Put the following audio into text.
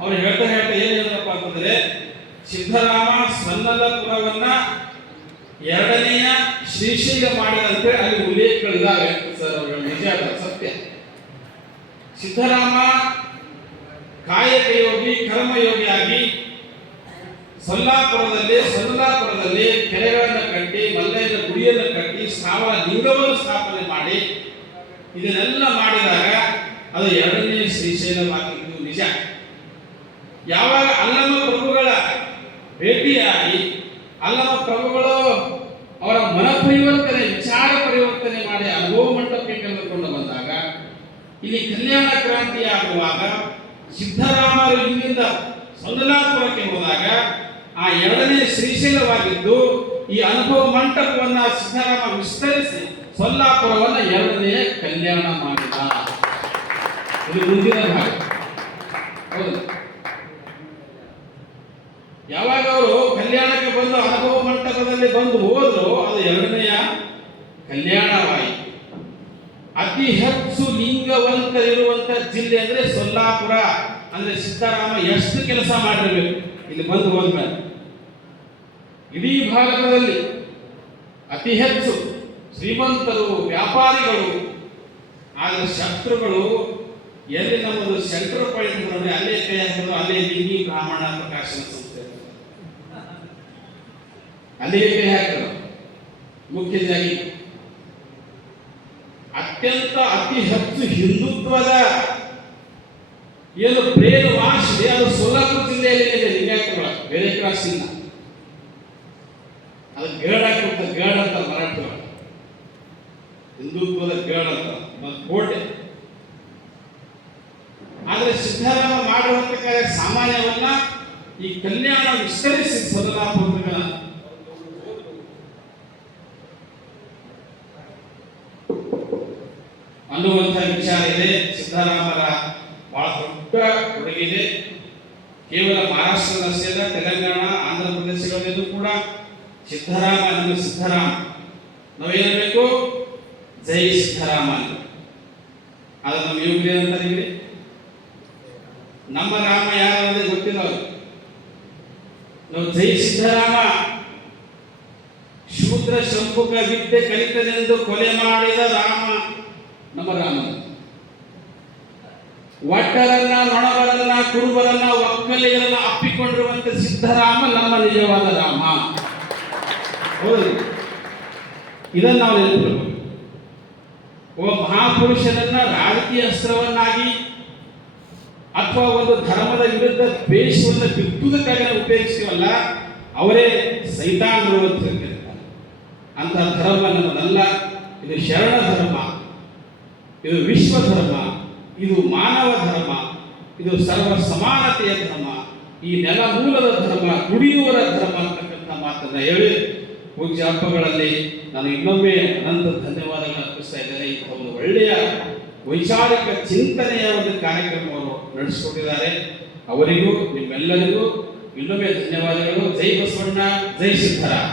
ಅವ್ರು ಹೇಳ್ತಾ ಏನ್ ಹೇಳಿದ್ರಪ್ಪ ಅಂತಂದ್ರೆ, ಸಿದ್ದರಾಮ ಸನ್ನದಪುರವನ್ನ ಎರಡನೆಯ ಶ್ರೀಶೈಲ ಮಾಡಿದಂತೆ ಅಲ್ಲಿ ಉಲ್ಲೇಖಗಳಿದಾವೆ ಸರ್. ಅವರು ನಿಜ ಸತ್ಯ. ಸಿದ್ದರಾಮ ಕಾಯಕ ಯೋಗಿ ಕರ್ಮಯೋಗಿಯಾಗಿ ಸೊಲ್ಲಾಪುರದಲ್ಲಿ ಕೆರೆಗಳನ್ನು ಕಟ್ಟಿ, ಮಲ್ಲಯ್ಯನ ಗುಡಿಯನ್ನು ಕಟ್ಟಿ, ಸಾವಿರ ಲಿಂಗವನ್ನು ಸ್ಥಾಪನೆ ಮಾಡಿ ಇದನ್ನೆಲ್ಲ ಮಾಡಿದಾಗ ಅದು ಎರಡನೇ ಶ್ರೀಶೈಲವಾಗಿದ್ದು ನಿಜ. ಯಾವಾಗ ಅಲ್ಲಮ ಪ್ರಭುಗಳ ಭೇಟಿಯಾಗಿ ಅಲ್ಲಮ ಪ್ರಭುಗಳು ಅವರ ಮನ ಪರಿವರ್ತನೆ, ವಿಚಾರ ಪರಿವರ್ತನೆ ಮಾಡಿ ಅನುಭವ ಮಂಟಪಕ್ಕೆ ಕರೆದುಕೊಂಡು ಬಂದಾಗ, ಇಲ್ಲಿ ಕಲ್ಯಾಣ ಕ್ರಾಂತಿ ಆಗುವಾಗ ಸಿದ್ದರಾಮರು ಇಲ್ಲಿಂದ ಸೊಲ್ಲಾಪುರಕ್ಕೆ ಹೋದಾಗ ಆ ಎರಡನೇ ಶ್ರೀಶೈಲವಾಗಿದ್ದು ಈ ಅನುಭವ ಮಂಟಪವನ್ನ ಸಿದ್ದರಾಮ ವಿಸ್ತರಿಸಿ ಸೊಲ್ಲಾಪುರವನ್ನ ಎರಡನೇ ಕಲ್ಯಾಣ ಮಾಡಿದ. ಇದು ಮುಂದಿನ ಭಾಗ. ಹೌದು. ಯಾವಾಗ ಅವರು ಕಲ್ಯಾಣಕ್ಕೆ ಬಂದು ಅನುಭವ ಮಂಟಪದಲ್ಲಿ ಬಂದು ಹೋದ್ರು, ಅದು ಎರಡನೆಯ ಕಲ್ಯಾಣವಾಯಿತು. ಅತಿ ಹೆಚ್ಚು ಲಿಂಗವಂತರಿರುವಂತ ಜಿಲ್ಲೆ ಅಂದ್ರೆ ಸೊಲ್ಲಾಪುರ. ಅಂದ್ರೆ ಸಿದ್ದರಾಮ ಎಷ್ಟು ಕೆಲಸ ಮಾಡಿರ್ಬೇಕು ಇಲ್ಲಿ ಬಂದು ಹೋದ್ಮೇಲೆ. ಇಡೀ ಭಾರತದಲ್ಲಿ ಅತಿ ಹೆಚ್ಚು ಶ್ರೀಮಂತರು, ವ್ಯಾಪಾರಿಗಳು, ಆದ್ರೆ ಶತ್ರುಗಳು ಎಲ್ಲಿ ನಮ್ಮದು ಸೆಂಟ್ರಲ್ ಪಾಯಿಂಟ್ ನೋಡಿ ಅಲ್ಲೇ ಕೈ ಹಾಕಿದ್ರು. ಅಲ್ಲೇ ಲಿಂಗಿ ಬ್ರಾಹ್ಮಣ ಪ್ರಕಾಶನ ಸಂಸ್ಥೆ ಅಲ್ಲಿಗೆ ಕೈ ಹಾಕಿದ್ರು. ಮುಖ್ಯವಾಗಿ ಅತಿ ಹೆಚ್ಚು ಹಿಂದುತ್ವದ ಏನು ಬ್ರೇನ್ ವಾಶ್ ಇದೆ ಅದು ಸೋಲಾಪುರ ಜಿಲ್ಲೆಯಲ್ಲಿ ಇದೆ. ಲಿಂಗಾಯತಗಳ ಬೇರೆ ಕ್ರಾಸ್ ಇಲ್ಲ. ಅದು ಗೇಡ್ ಹಾಕಿರ್ತಾರೆ. ಗೇಡ್ ಅಂತ ಮರಾಠಿಗಳು ಹಿಂದುತ್ವದ ಗೇಡ್ ಅಂತ ಕೋಟೆ. ಆದರೆ ಸಿದ್ದರಾಮ ಮಾಡುವಂತ ಕಾರ್ಯ ಸಾಮಾನ್ಯವನ್ನ. ಈ ಕಲ್ಯಾಣ ವಿಸ್ತರಿಸಿ ಸೊಲ್ಲಾಪುರ ಅನ್ನುವಂಥ ವಿಚಾರ ಇದೆ. ಸಿದ್ದರಾಮರ ಬಹಳ ದೊಡ್ಡ ಕೊಡುಗೆ ಇದೆ. ಕೇವಲ ಮಹಾರಾಷ್ಟ್ರದಷ್ಟೇ ಅಲ್ಲ, ತೆಲಂಗಾಣ, ಆಂಧ್ರ ಪ್ರದೇಶಗಳಲ್ಲೂ ಕೂಡ ಸಿದ್ದರಾಮ ನಮ್ಮ ಸಿದ್ದರಾಮ. ನಾವೇನಬೇಕು? ಜೈ ಸಿದ್ದರಾಮ. ಅದು ನಮ್ಮ ಯುವಕರು ಏನಂತಾರೆ, ನಮ್ಮ ರಾಮ ಯಾರು ಗೊತ್ತಿಲ್ಲ ಅವರು. ನಾವು ಜೈ ಸಿದ್ದರಾಮ. ಶೂದ್ರ ಶಂಭುಕ ವಿದ್ಯೆ ಕಲಿತನೆಂದು ಕೊಲೆ ಮಾಡಿದ ರಾಮ ನಮ್ಮ ರಾಮ. ಒಟ್ಟರನ್ನ, ನೊಣವರನ್ನ, ಕುರುಬರನ್ನ, ಒಕ್ಕಲಿಗರನ್ನ ಅಪ್ಪಿಕೊಂಡಿರುವಂತ ಸಿದ್ದರಾಮ ನಮ್ಮ ನಿಜವಾದ ರಾಮ. ಹೌದು. ಇದನ್ನು ನಾವು ನೆನಪಿಡಬೇಕು. ಒಬ್ಬ ಮಹಾಪುರುಷನನ್ನ ರಾಜಕೀಯ ಅಸ್ತ್ರವನ್ನಾಗಿ ಅಥವಾ ಒಂದು ಧರ್ಮದ ವಿರುದ್ಧ ದ್ವೇಷವನ್ನು ಬಿತ್ತುವುದಕ್ಕಾಗಿ ನಾವು ಉಪಯೋಗಿಸ್ತೀವಲ್ಲ, ಅವರೇ ಸೈತಾನರು ಅಂತ ಹೇಳ್ತಾರೆ. ಅಂತಹ ಧರ್ಮ ನಮ್ಮದಲ್ಲ. ಇದು ಶರಣ ಧರ್ಮ, ಇದು ವಿಶ್ವ ಧರ್ಮ, ಇದು ಮಾನವ ಧರ್ಮ, ಇದು ಸರ್ವ ಸಮಾನತೆಯ ಧರ್ಮ, ಈ ನೆಲ ಮೂಲದ ಧರ್ಮ, ದುಡಿಯುವರ ಧರ್ಮ ಅಂತಕ್ಕಂಥ ಮಾತನ್ನ ಹೇಳಿ ಪೂಜ್ಯ ಹಬ್ಬಗಳಲ್ಲಿ ನಾನು ಇನ್ನೊಮ್ಮೆ ಅನಂತ ಧನ್ಯವಾದಗಳನ್ನು ಅರ್ಪಿಸ್ತಾ ಇದ್ದೇನೆ. ಇಂಥ ಒಂದು ಒಳ್ಳೆಯ ವೈಚಾರಿಕ ಚಿಂತನೆಯ ಒಂದು ಕಾರ್ಯಕ್ರಮವನ್ನು ನಡೆಸಿಕೊಟ್ಟಿದ್ದಾರೆ. ಅವರಿಗೂ ನಿಮ್ಮೆಲ್ಲರಿಗೂ ಇನ್ನೊಮ್ಮೆ ಧನ್ಯವಾದಗಳು. ಜೈ ಬಸವಣ್ಣ, ಜೈ ಸಿದ್ದರಾಮ.